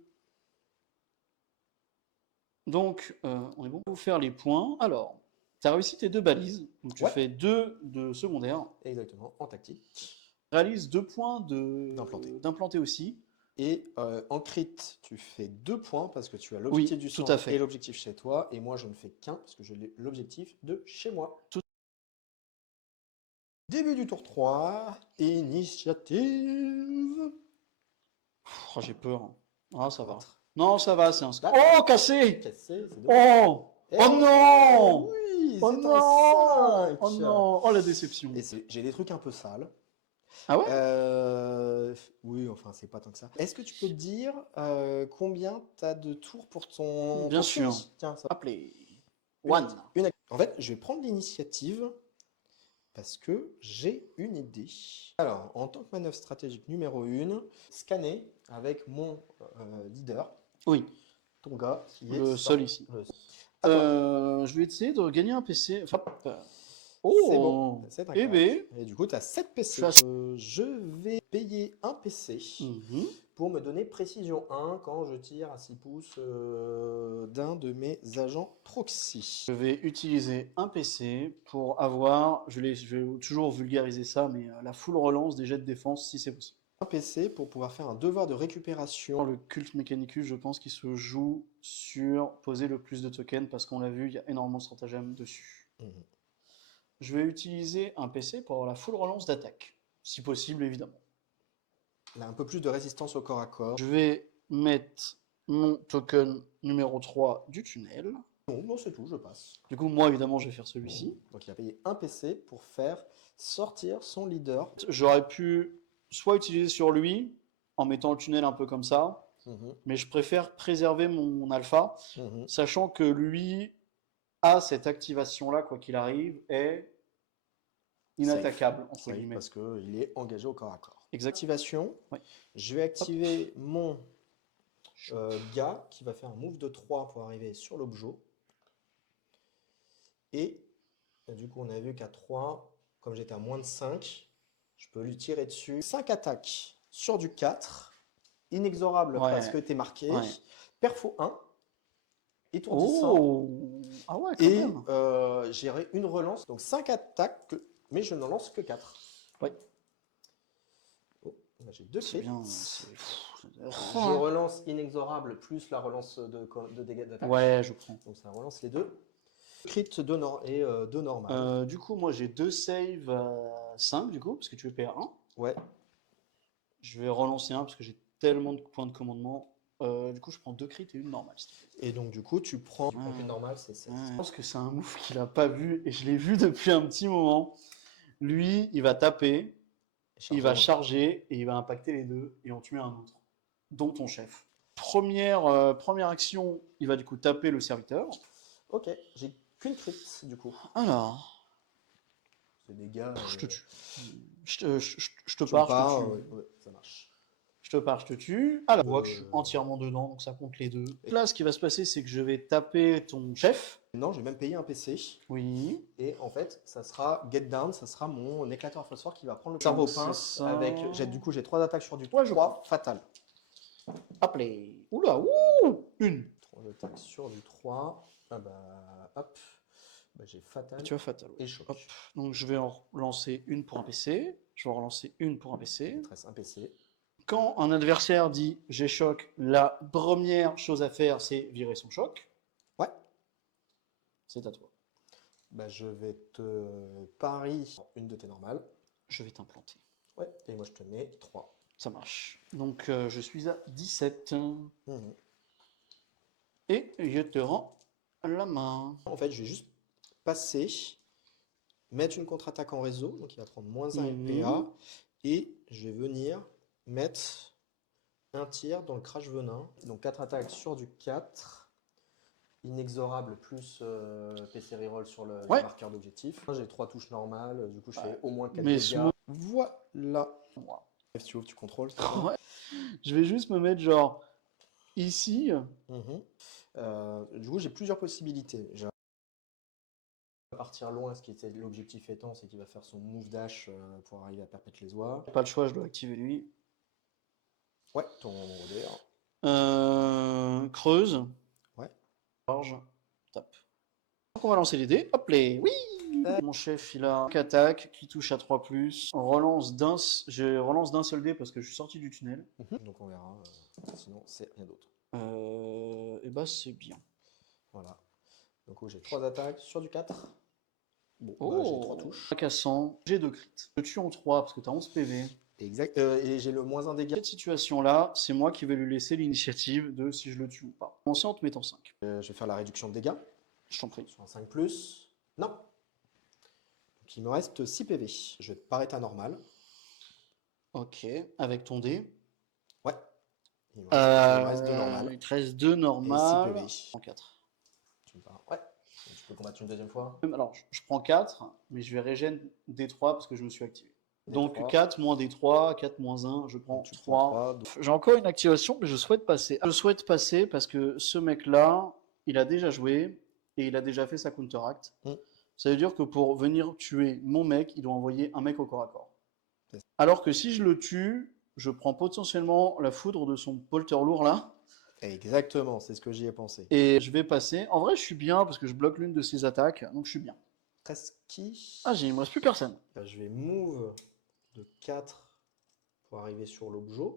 Donc, on est bon pour faire les points. Alors, tu as réussi tes 2 balises. Donc, tu fais 2 de secondaire. Exactement, en tactique. Réalise 2 points d'implanté aussi. Et en crit, tu fais 2 points parce que tu as l'objectif du tout centre à fait. et l'objectif chez toi. Et moi, je ne fais qu'un parce que j'ai l'objectif de chez moi. Début du tour 3. Initiative. Oh, j'ai peur. Ah, ça va. Non, ça va, c'est un... Oh, cassé! Cassé, c'est Oh! Oh non! Oui, Oh c'est non! un 5. Oh non! Oh, la déception. Et j'ai des trucs un peu sales. Ah ouais? Oui, enfin, c'est pas tant que ça. Est-ce que tu peux te dire combien tu as de tours pour ton... Bien pour sûr. Sony? Tiens, ça. Appelez. Une One. acti- une acti- En fait, je vais prendre l'initiative parce que j'ai une idée. Alors, en tant que manœuvre stratégique numéro 1, scanner avec mon leader, Oui, ton gars, qui est le sol ici. À toi. Je vais essayer de gagner un PC. Enfin, C'est bon, oh, c'est un eh cas. ben, Et du coup, tu as 7 PC. Face- Je vais payer un PC mhm. pour me donner précision 1 quand je tire à 6 pouces d'un de mes agents proxy. Je vais utiliser un PC pour avoir, je vais toujours vulgariser ça, mais la full relance des jets de défense si c'est possible. Un PC pour pouvoir faire un devoir de récupération. Le culte Mechanicus, je pense qu'il se joue sur poser le plus de tokens parce qu'on l'a vu, il y a énormément de stratagèmes dessus. Mhm. Je vais utiliser un PC pour avoir la full relance d'attaque, si possible évidemment. Il a un peu plus de résistance au corps à corps. Je vais mettre mon token numéro 3 du tunnel. Non, c'est tout, je passe. Du coup, moi évidemment, je vais faire celui-ci. Donc il a payé un PC pour faire sortir son leader. J'aurais pu soit utiliser sur lui, en mettant le tunnel un peu comme ça, Mhm, mais je préfère préserver mon alpha, mhm. sachant que lui a cette activation-là, quoi qu'il arrive, est inattaquable, entre Safe, guillemets. parce qu'il est engagé au corps à corps. Exact. Activation. Ouais. Je vais activer mon gars qui va faire un move de 3 pour arriver sur l'objet. Et du coup, on a vu qu'à 3, comme j'étais à moins de 5, je peux lui tirer dessus. 5 attaques sur du 4. Inexorable Ouais. parce que tu es marqué. Ouais. Perfo 1. Étourdissant. Oh ah ouais, quand Et même. j'ai une relance. Donc 5 attaques, mais je n'en lance que 4. Ouais. Oh, là, j'ai 2 C'est crits. bien. Je relance inexorable plus la relance de dégâts d'attaque. Ouais, je prends. Donc ça relance les deux. Crit de normal. Du coup, moi j'ai 2 saves à 5 du coup, parce que tu veux payer 1. Ouais. Je vais relancer un parce que j'ai tellement de points de commandement. Du coup, je prends 2 crits et une normale. Et donc du coup, tu prends Ouais. une normale, c'est 16. Je pense que c'est un move qu'il a pas vu et je l'ai vu depuis un petit moment. Lui, il va taper, il va charger et il va impacter les deux et en tuer un autre, dont ton chef. Première action, il va du coup taper le serviteur. Ok, j'ai qu'une crit du coup. Alors, C'est des gars. je te tue. Je te Tu me pars, pars, je te tue. ouais, ça marche. Je te pars, je te tue. Alors, on voit que je suis entièrement dedans, donc ça compte les deux. Là, ce qui va se passer, c'est que je vais taper ton chef. Non, j'ai même payé un PC. Oui. Et en fait, ça sera Get Down, ça sera mon éclateur phosphore qui va prendre le cerveau c'est pince ça. avec. Du coup, j'ai 3 attaques sur du Ouais, je 3 fatal. Appelez. Oula, ouh, une. 3 attaques sur du 3. Ah bah, hop. Bah, j'ai fatal Tu as fatal. et choc. Hop. Donc je vais en relancer une pour un PC. Je vais en relancer une pour un PC. Il me reste un PC. Quand un adversaire dit j'ai choc, la première chose à faire c'est virer son choc. Ouais. C'est à toi. Bah, je vais te pari une de tes normales. Je vais t'implanter. Ouais. Et moi, je te mets 3. Ça marche. Donc je suis à 17. Mhm. Et je te rends la main. En fait, je vais juste passer, mettre une contre-attaque en réseau, donc il va prendre moins 1 Mhm. PA, et je vais venir mettre un tir dans le crash venin. Donc 4 attaques sur du 4, inexorable plus PC reroll sur le Ouais. marqueur d'objectif. J'ai 3 touches normales, du coup je Ouais. fais au moins 4 Mais dégâts. Voilà. Moi. Tu contrôles. Ouais. Je vais juste me mettre genre ici. Mhm. Du coup j'ai plusieurs possibilités. J'ai partir loin, ce qui était l'objectif étant, c'est qu'il va faire son move dash pour arriver à perpète les oies. Pas le choix, je dois activer lui. Ouais, ton rodeur. Creuse. Ouais. Large. Tape. Donc on va lancer les dés. Hop les. Oui. Mon chef il a 5 attaques qui touche à 3+. Je relance d'un seul dé parce que je suis sorti du tunnel. Donc on verra. Sinon, c'est rien d'autre. Et bah c'est bien. Voilà. Donc j'ai 3 attaques sur du 4. Bon, Oh, bah, j'ai 3 touches. 5 à 100. J'ai 2 crits. Je tue en 3 parce que t'as 11 PV. Exact. Et j'ai le moins 1 dégât. Cette situation-là, c'est moi qui vais lui laisser l'initiative de si je le tue ou pas. Commencer en te mettant 5. Je vais faire la réduction de dégâts. Je t'en prie. Sur un 5+. Non. Donc il me reste 6 PV. Je vais te paraître anormal. Ok, avec ton dé. Ouais. Il me reste 2 Il normales. te reste 2 normales. PV. Je prends 4. Tu me parles. Ouais. Donc, tu peux combattre une deuxième fois. Alors, je prends 4, mais je vais régène D3 parce que je me suis activé. Donc D3. 4 moins D3, 4 moins 1, je prends Donc, tu prends 3. 3. J'ai encore une activation, mais je souhaite passer. Je souhaite passer parce que ce mec-là, il a déjà joué et il a déjà fait sa counteract. Ça veut dire que pour venir tuer mon mec, il doit envoyer un mec au corps à corps. Alors que si je le tue, je prends potentiellement la foudre de son polter lourd là. Exactement, c'est ce que j'y ai pensé. Et je vais passer. En vrai, je suis bien parce que je bloque l'une de ses attaques, donc je suis bien. Presque. Ah, il me reste plus personne. Je vais move de 4 pour arriver sur l'objet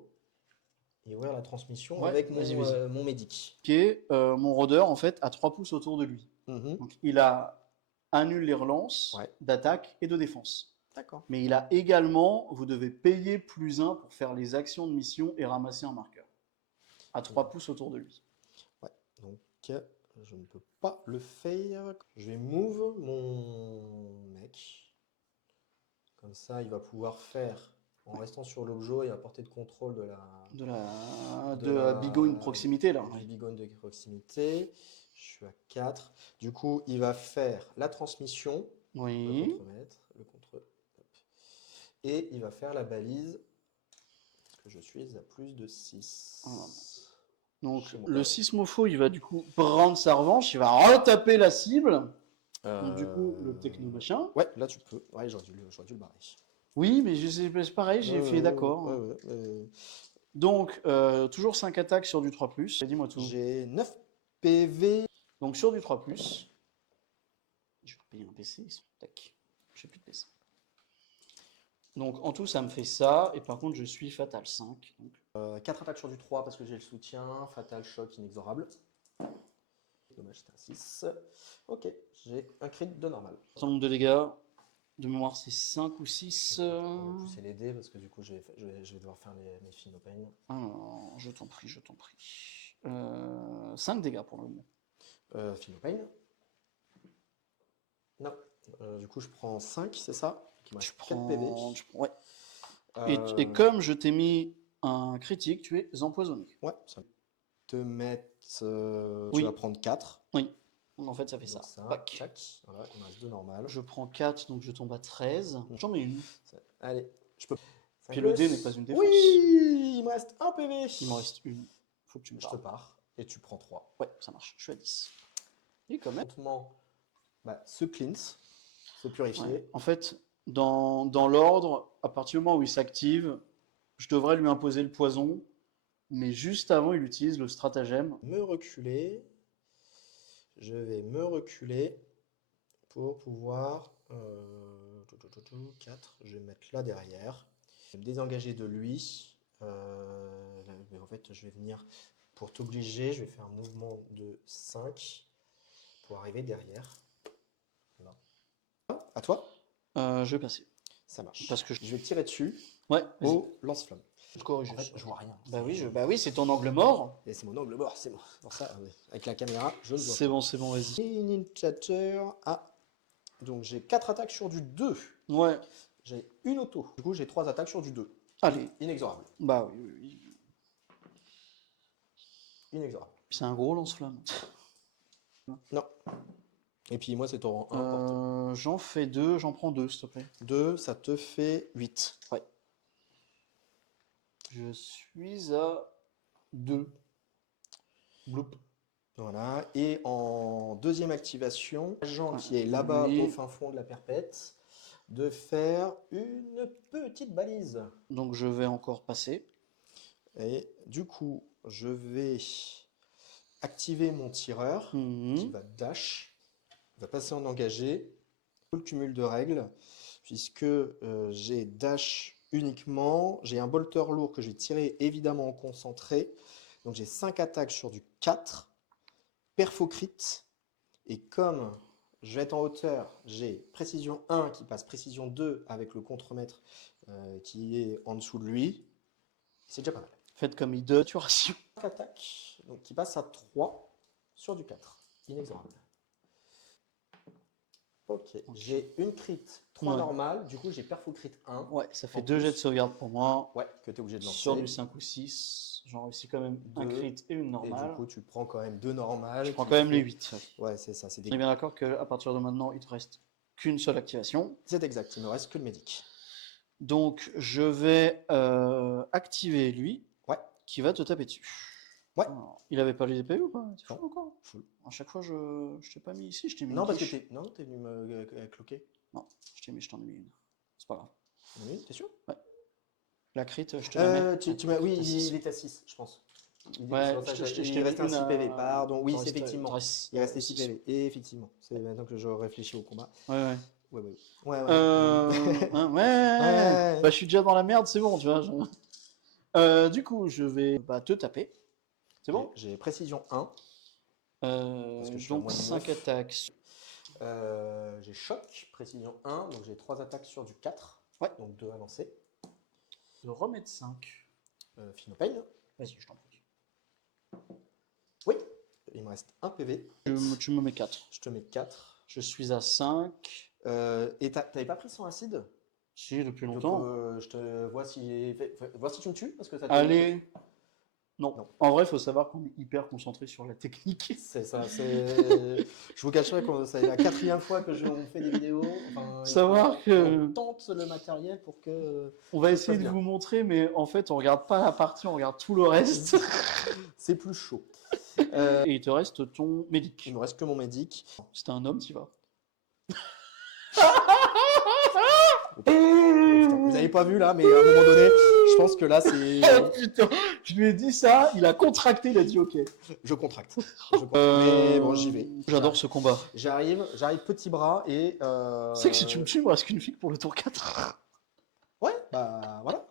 et ouvrir la transmission Ouais, avec vas-y, mon médic. Qui est mon rôdeur en fait à 3 pouces autour de lui. Donc il a annule les relances d'attaque et de défense. D'accord. Mais il a également, vous devez payer +1 pour faire les actions de mission et ramasser un marqueur. À 3 pouces autour de lui. Ouais, donc je ne peux pas le faire. Je vais move mon mec. Comme ça, il va pouvoir faire, en restant sur l'objet et à portée de contrôle de la bigone de proximité là. Du bigone de proximité. Je suis à 4. Du coup, il va faire la transmission. Oui. Le contre-maître, le contre. Hop. Et il va faire la balise. Que je suis à plus de 6. Donc le sismopho, il va du coup prendre sa revanche, il va retaper la cible. Donc du coup, le techno machin. Ouais, là tu peux. Ouais, j'aurais dû le barrer. Oui, mais c'est pareil, j'ai fait d'accord. Donc, toujours 5 attaques sur du 3+. Dis-moi tout. J'ai 9 PV. Donc sur du 3+. Je vais payer un PC. Tac. J'ai plus de PC. Donc en tout, ça me fait ça. Et par contre, je suis fatal 5. Donc... 4 attaques sur du 3 parce que j'ai le soutien. Fatal, choc, inexorable. Dommage, c'était un 6. Ok, j'ai un crit de normal. Certain nombre de dégâts. De mémoire, c'est 5 ou 6. On va pousser les dés parce que du coup, je vais devoir faire mes filles no pain. Alors, je t'en prie, je t'en prie. 5 dégâts pour le moment. Filles no pain. Non. Du coup, je prends 5, c'est ça? Tu 4 PV. Ouais. Et comme je t'ai mis un critique, tu es empoisonné. Ouais, ça te mettre. Oui. Tu vas prendre 4. Oui. En fait, ça fait ça. Tac. Voilà, il me reste 2 normales. Je prends 4, donc je tombe à 13. J'en mets une. Allez, je peux. Puis le dé n'est pas une défense. Oui, il me reste un PV. Il m'en reste une. Faut que tu me Je te pars. Et tu prends 3. Ouais, ça marche. Je suis à 10. Et quand même. Se cleanse, se purifier. Ouais. En fait, dans l'ordre, à partir du moment où il s'active, je devrais lui imposer le poison. Mais juste avant, il utilise le stratagème. Me reculer. Je vais me reculer pour pouvoir... 4, je vais me mettre là derrière. Je vais me désengager de lui. En fait, je vais venir pour t'obliger. Je vais faire un mouvement de 5 pour arriver derrière. Là. À toi? Je vais passer. Ça marche. Parce que je vais tirer dessus. Ouais. Au lance-flamme. En fait, je vois rien. Bah oui, c'est ton angle mort. Et c'est mon angle mort, c'est bon. Pour ça, avec la caméra, je le vois. C'est bon, vas-y. Initiator. Ah. Donc j'ai 4 attaques sur du 2. Ouais. J'ai une auto. Du coup, j'ai 3 attaques sur du 2. Allez. Inexorable. Bah oui. Inexorable. C'est un gros lance-flamme. Non. Et puis moi, c'est ton rang 1. J'en fais 2, j'en prends 2, s'il te plaît. 2, ça te fait 8. Ouais. Je suis à 2. Bloop. Voilà. Et en deuxième activation, l'agent qui est là-bas au fin fond de la perpète, de faire une petite balise. Donc je vais encore passer. Et du coup, je vais activer mon tireur qui va dash. Il va passer en engagé. Le cumul de règles, puisque j'ai dash uniquement. J'ai un bolter lourd que j'ai tiré évidemment en concentré. Donc j'ai 5 attaques sur du 4. Perfo crit. Et comme je vais être en hauteur, j'ai précision 1 qui passe précision 2 avec le contremaître qui est en dessous de lui. C'est déjà pas mal. Faites comme il de turation. 5 attaques, donc qui passe à 3 sur du 4. Inexorable. Ok, j'ai une crit 3 Ouais. normales, du coup j'ai perfo crit 1. Ouais, ça fait En 2 plus. jets de sauvegarde pour moi. Ouais, que tu es obligé de Sur du lancer. 5 ou 6, j'en réussis quand même un Deux. crit et une Et normale. du coup, tu prends quand même 2 normales. Je prends qui quand même les fait- 8. Ouais, c'est ça, c'est On est bien d'accord qu'à partir de maintenant, il te reste qu'une seule activation. c'est exact, il me reste que le médic. Donc, je vais activer lui, Ouais, qui va te taper dessus. Ouais. Alors, il avait pas les épées ou pas? T'es fou Non. encore? full. À chaque fois, je t'ai pas mis ici, je t'ai mis Non, une parce que quiche. t'es venu me cloquer. Non, je t'en ai mis une. C'est pas grave. Oui, t'es sûr? La crit, je te la mets. Oui, T'as six. il est à 6, je pense. Ouais, C'est pour ça que il restait un 6 PV, pardon. Oui, c'est effectivement. Il restait 6 PV. Et effectivement, c'est maintenant que je réfléchis au combat. Ouais. Ouais. Ouais. Ouais. Ouais. Bah, je suis déjà dans la merde, c'est bon, tu vois. Du coup, je vais te taper. C'est bon? J'ai précision 1. Parce que je suis à Donc moins de 5 9. attaques. J'ai choc, précision 1. Donc j'ai 3 attaques sur du 4. Ouais. Donc 2 à lancer. Je remets de 5. Phinopain. Vas-y, je t'en prie. Oui. Il me reste 1 PV. Tu me mets 4. Je te mets 4. Je suis à 5. Et t'avais pas pris son acide? Si, depuis Donc, longtemps. je te vois si tu me tues parce que ça te- Allez. Non. Non. En vrai, il faut savoir qu'on est hyper concentré sur la technique. C'est ça, je vous cacherai que c'est la 4e fois que on fait des vidéos. Enfin, Savoir que- on tente le matériel pour que On va ça essayer se de passe vous bien. montrer, mais en fait, on regarde pas la partie, on regarde tout le reste. C'est plus chaud. Et il te reste ton médic. Il me reste que mon médic. C'était un homme, tu vas. Vous n'avez pas vu là, mais à un moment donné, je pense que là c'est. Oh putain, je lui ai dit ça, il a contracté, il a dit ok. Je contracte. Mais bon, j'y vais. J'adore ce combat. J'arrive petit bras et. Tu sais que si tu me tues, il me reste qu'une flic pour le tour 4. Ouais, bah voilà.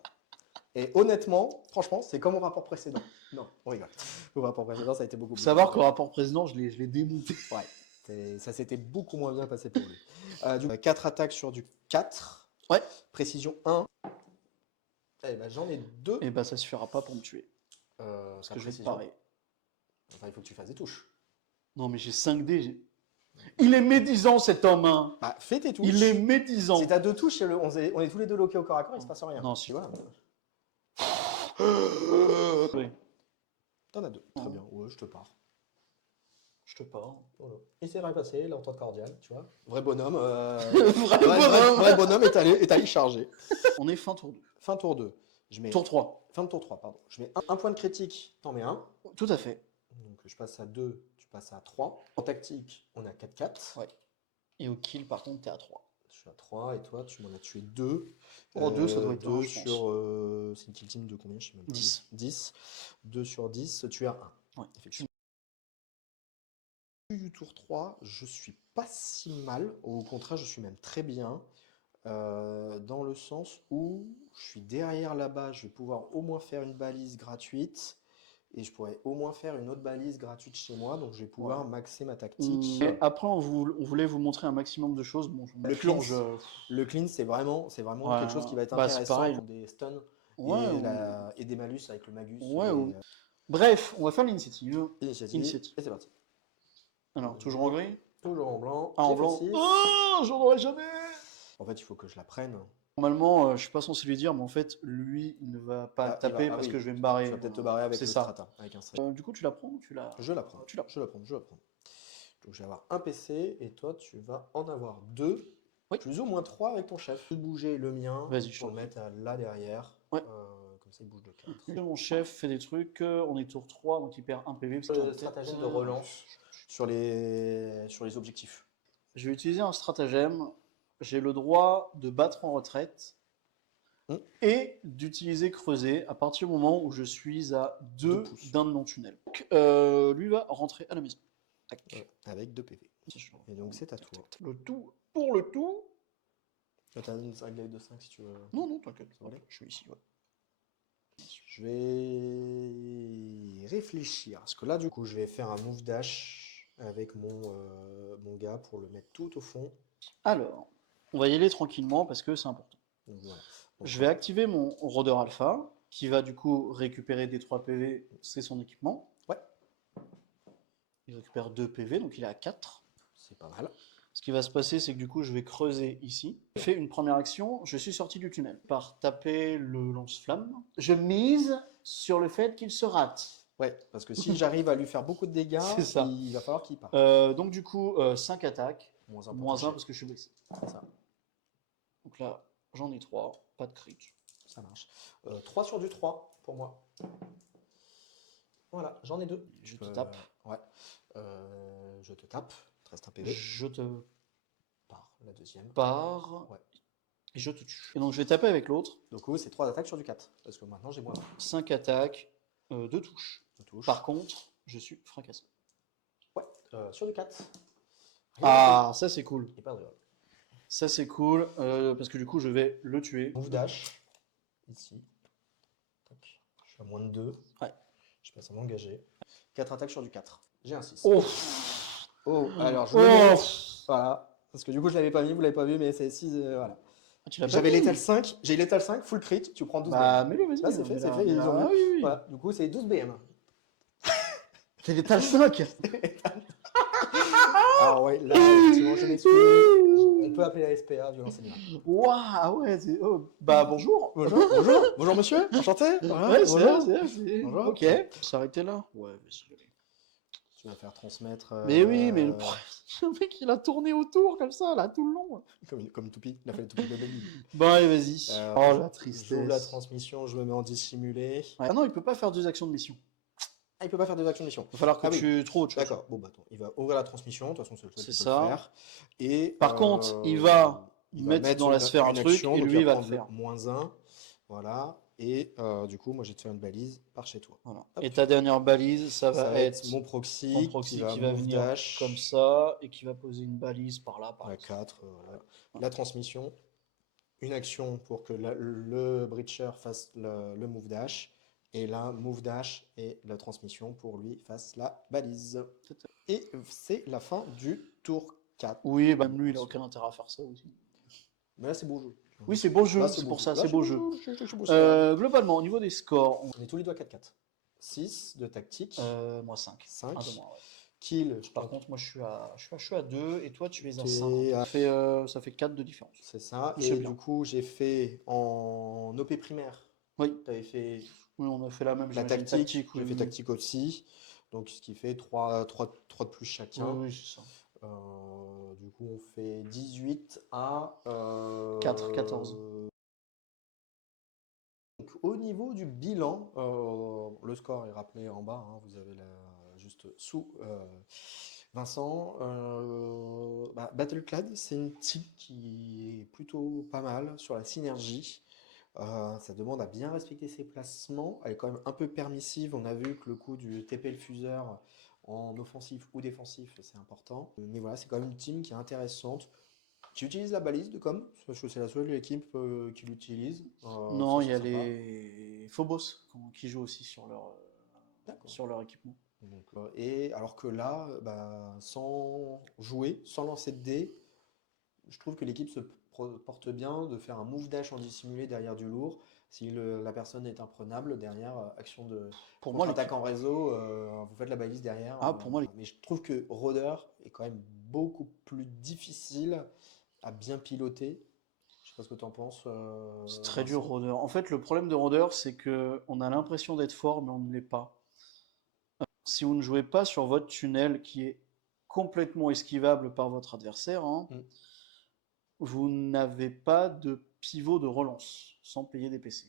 Et honnêtement, franchement, c'est comme au rapport précédent. Non, on rigole. Au rapport précédent, ça a été beaucoup Faut plus. savoir qu'au rapport président, je l'ai démonté. Ouais, ça s'était beaucoup moins bien passé pour lui. Du coup, 4 attaques sur du 4. Ouais. Précision 1. Eh ben, j'en ai 2. Et bah ça suffira pas pour me tuer. Parce Que je vais te parer. Enfin, il faut que tu fasses des touches. Non mais j'ai 5D. Il est médisant cet homme. Hein. Bah, fais tes touches. Il est médisant. Si t'as 2 touches, on est tous les deux loqués au corps à corps, il se passe rien. Non, si. Tu vois. Oui. T'en as 2. Très bien. Ouais, je te pars. Je te pars. Voilà. Il s'est rien passé, l'entente cordiale, tu vois. Vrai bonhomme. Vrai bonhomme est allé charger. On est fin tour 2. Fin tour 2. Je mets... Tour 3. Fin de tour 3, pardon. Je mets un point de critique, t'en mets un. Tout à fait. Donc je passe à 2, tu passes à 3. En tactique, on a 4-4. Ouais. Et au kill, par contre, t'es à 3. Je suis à 3 et toi, tu m'en as tué 2. Oh, 2, ça doit être 2 un, je pense. sur. C'est une kill team de combien? Je sais même pas. 10. 10. 2 sur 10, tu as 1. Ouais, Effectivement. Du tour 3, je suis pas si mal. Au contraire, je suis même très bien. Dans le sens où je suis derrière là-bas, je vais pouvoir au moins faire une balise gratuite. Et je pourrais au moins faire une autre balise gratuite chez moi. Donc je vais pouvoir maxer ma tactique. Et après, on voulait vous montrer un maximum de choses. Bon, Le clean, c'est vraiment Ouais, quelque chose qui va être bah, c'est intéressant pareil. pour des stuns Ouais, et des malus avec le magus. Ouais, et, ou- Bref, on va faire l'initiative. initiative. Initiative. Et c'est parti. Alors, toujours en gris? Toujours en blanc. Ah, en J'ai fait blanc. six. Oh, j'en aurais jamais! En fait, il faut que je la prenne. Normalement, je suis pas censé lui dire, mais en fait, lui, il ne va pas Ah, il taper va- ah parce oui. que je vais me barrer. Tu vas peut-être te barrer avec C'est le ça. strata, avec un strata. Du coup, tu la prends ou tu la... Je la prends. Tu la Je la prends. Donc je vais avoir un PC et toi tu vas en avoir 2. Oui. Plus ou moins 3 avec ton chef. Je vais bouger le mien. Vas-y, je pour le t'en mettre là derrière. Ouais. Comme ça il bouge de 4. Mon chef fait des trucs, on est tour 3, donc il perd un PV. Parce Le stratagème de relance sur les objectifs. Je vais utiliser un stratagème. J'ai le droit de battre en retraite et d'utiliser creuser à partir du moment où je suis à 2 pouces. d'un de mon tunnel. Donc, lui va rentrer à la maison. Tac. Avec 2 PV. Et donc c'est à toi. Le tout pour le tout. Tu as une règle de 5 si tu veux. Non, t'inquiète, ça va aller. Je suis ici, ouais. Je vais réfléchir. Parce que là, du coup, je vais faire un move dash avec mon gars pour le mettre tout au fond. Alors, on va y aller tranquillement parce que c'est important. Donc, voilà. Donc, Je vais activer mon rôdeur alpha qui va du coup récupérer des 3 PV, c'est son équipement. Ouais. Il récupère 2 PV, donc il est à 4. c'est pas mal. Ce qui va se passer, c'est que du coup, je vais creuser ici. Je fais une première action, je suis sorti du tunnel. Par taper le lance-flamme, je mise sur le fait qu'il se rate. Ouais, parce que si j'arrive à lui faire beaucoup de dégâts, C'est ça. il va falloir qu'il parte. Donc du coup, 5 attaques, -1 moins 1 parce que je suis blessé. C'est ça, Donc là, j'en ai 3, pas de crit. ça marche. 3 sur du 3 pour moi. Voilà, j'en ai 2. Je te tape. Ouais. Je te tape. Il te reste un PV. Je te Par la deuxième. pars. Ouais. Et je te tue. Et donc je vais taper avec l'autre. Donc oui, c'est 3 attaques sur du 4. Parce que maintenant j'ai moins 5 attaques, 2 touches. de touche. Par contre, je suis fracassé. Ouais, sur du 4. Ah, ça c'est cool. Et pas de reroll. Ça c'est cool, parce que du coup je vais le tuer. Move dash. Ici. Tac. Je suis à moins de 2. Ouais. Je passe à m'engager. 4 attaques sur du 4. J'ai un 6. Oh, Oh, alors je Oh. le mets. Voilà. Parce que du coup je l'avais pas mis, vous l'avez pas vu, mais c'est 6. Voilà. Ah, tu l'as pas J'avais mis. l'étal 5. J'ai l'étal 5, full crit. Tu prends 12 Bah, BM. mets-le, vas-y. Là, c'est fait, c'est fait. Ils ont Ah, vu. oui, oui. Voilà. Du coup, c'est 12 BM. T'as l'étal 5. Ah ouais, là, effectivement, je m'excuse. On peut appeler la SPA, violence animale. Waouh, ah ouais, bah bonjour. Bonjour, bonjour, bonjour monsieur, enchanté. Voilà, Ouais, c'est bonjour. là, c'est là, c'est. Bonjour. Ok. S'arrêter là. Ouais, vas-y. Tu vas faire transmettre. Mais oui, mais le problème, le mec il a tourné autour comme ça, là, tout le long. Comme une toupie, il a fait le toupie de baby. Bon, allez, vas-y. Oh, la J'ouvre tristesse. la transmission, je me mets en dissimulé. Ouais. Ah non, il peut pas faire 2 actions de mission. Ah, il peut pas faire des actions de mission. Il va falloir que Ah oui. tu trouves autre chose. D'accord, bon bah attends, il va ouvrir la transmission, de toute façon c'est le seul C'est qui peut ça. le faire. Et, Par contre, il va mettre dans la sphère un truc, action, et donc lui, il va le prendre faire. -1, voilà. Et du coup, moi j'ai te faire une balise par chez toi. Voilà. Hop. Et ta dernière balise, ça Ça va va être être mon proxy, ton proxy qui va move venir dash, comme ça et qui va poser une balise par là, par à exemple. 4, voilà. La transmission, une action pour que le breacher fasse le move dash, et la move dash et la transmission pour lui fasse la balise. Et c'est la fin du tour 4. Oui, bah lui, il a aucun intérêt à faire ça aussi. Mais là c'est beau jeu. Oui, c'est beau jeu, Là, c'est pour jeu. ça, Là, c'est beau jeu. c'est beau jeu. Globalement, au niveau des scores, On est tous les deux à 4-4. 6 de tactique, moi 5. 5. Un de moins, ouais. Kill, Par contre, moi je suis à 2 et toi tu es à T'es 5. à- Ça fait 4 de différence. c'est ça. C'est Et bien. du coup, j'ai fait en OP primaire. Oui. Tu avais fait Oui, on a fait la même la j'imagine, tactique, oui, j'ai fait oui. tactique aussi. Donc, ce qui fait 3 de plus chacun. Oui, oui, c'est ça. Du coup, on fait 18 à 4, 14. Donc, au niveau du bilan, le score est rappelé en bas, hein, vous avez juste sous Vincent. Battleclad, c'est une team qui est plutôt pas mal sur la synergie. Ça demande à bien respecter ses placements. Elle est quand même un peu permissive. On a vu que le coup du TP le fuseur en offensif ou défensif, c'est important. Mais voilà, c'est quand même une team qui est intéressante. Tu utilises la balise de com? Parce que c'est la seule équipe qui l'utilise. Non, ça, il y a c'est sympa. les Phobos qui jouent aussi D'accord. sur leur équipement. Donc, et alors que là, sans jouer, sans lancer de dés, je trouve que l'équipe se porte bien de faire un move dash en dissimulé derrière du lourd. Si la personne est imprenable, derrière, action de Pour moi, contre-attaque en réseau, vous faites la balise derrière. Ah, pour moi, mais je trouve que Rôdeur est quand même beaucoup plus difficile à bien piloter. Je sais pas ce que tu en penses. c'est très dur, Rôdeur. En fait, le problème de Rôdeur, c'est que on a l'impression d'être fort, mais on ne l'est pas. Si vous ne jouez pas sur votre tunnel qui est complètement esquivable par votre adversaire, hein, vous n'avez pas de pivot de relance sans payer des PC.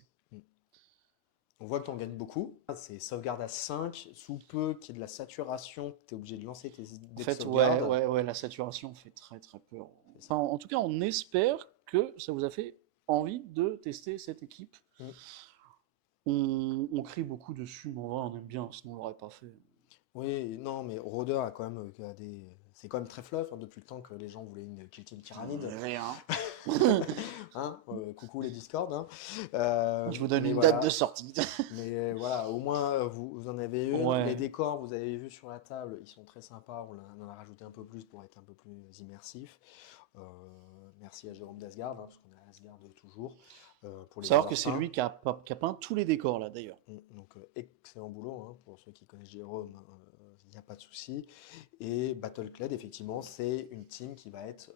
On voit que tu en gagnes beaucoup. C'est sauvegarde à 5, sous peu qu'il y ait de la saturation, tu es obligé de lancer tes dés En de fait, sauvegarde. ouais, la saturation fait très très peur. Enfin, en tout cas, on espère que ça vous a fait envie de tester cette équipe. On crie beaucoup dessus, mais en vrai, on aime bien, sinon on l'aurait pas fait. Oui, non, mais Rôdeur a quand même c'est quand même très fluff, hein, depuis le temps que les gens voulaient une kill team tyrannide. Rien. Hein, coucou les Discord. Hein. Je vous donne mais une voilà. date de sortie. Mais voilà, au moins vous en avez une. Ouais. Les décors, vous avez vu sur la table, ils sont très sympas. On en a rajouté un peu plus pour être un peu plus immersif. Merci à Jérôme d'Asgard, hein, parce qu'on est à Asgard toujours. Pour les Savoir que avoir c'est peints. lui qui a peint tous les décors là d'ailleurs. Donc excellent boulot, hein, pour ceux qui connaissent Jérôme. Il n'y a pas de souci. Et Battleclad, effectivement, c'est une team qui va être,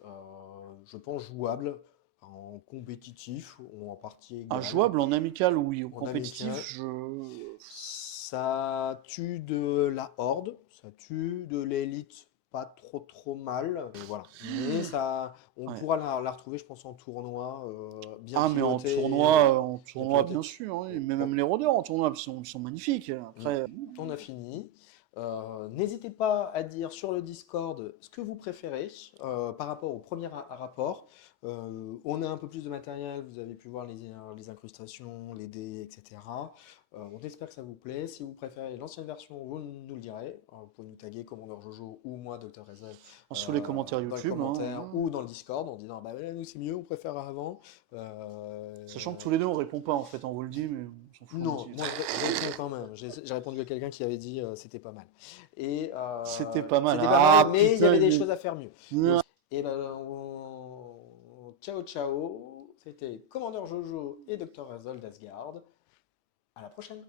je pense, jouable en compétitif ou en partie égale. Jouable en amical, oui, ou En compétitif, amical. Ça tue de la horde, ça tue de l'élite pas trop mal. Et voilà. Mais ça, on Ouais. pourra la retrouver, je pense, en tournoi, bien Ah, mais en piloté. tournoi, bien sûr, hein, mais même les rôdeurs en tournoi, ils sont magnifiques. Après, On a fini. N'hésitez pas à dire sur le Discord ce que vous préférez par rapport au premier rapport. On a un peu plus de matériel, vous avez pu voir les incrustations, les dés, etc. On espère que ça vous plaît. Si vous préférez l'ancienne version, vous nous le direz. Vous pouvez nous taguer Commandeur Jojo ou moi, Dr. Rezel, sous les commentaires dans les YouTube, commentaires hein. ou dans le Discord en disant bah ouais, nous c'est mieux, on préfère avant. Sachant que tous les deux on répond pas en fait, on vous le dit, mais on s'en fout. Non, moi je réponds quand même. J'ai répondu à quelqu'un qui avait dit c'était pas mal. Et C'était pas mal. c'était pas Ah, mal, mais il y putain, avait des il est- choses à faire mieux. Non. Et ben ciao ciao. C'était Commandeur Jojo et Dr. Razol d'Asgard. À la prochaine.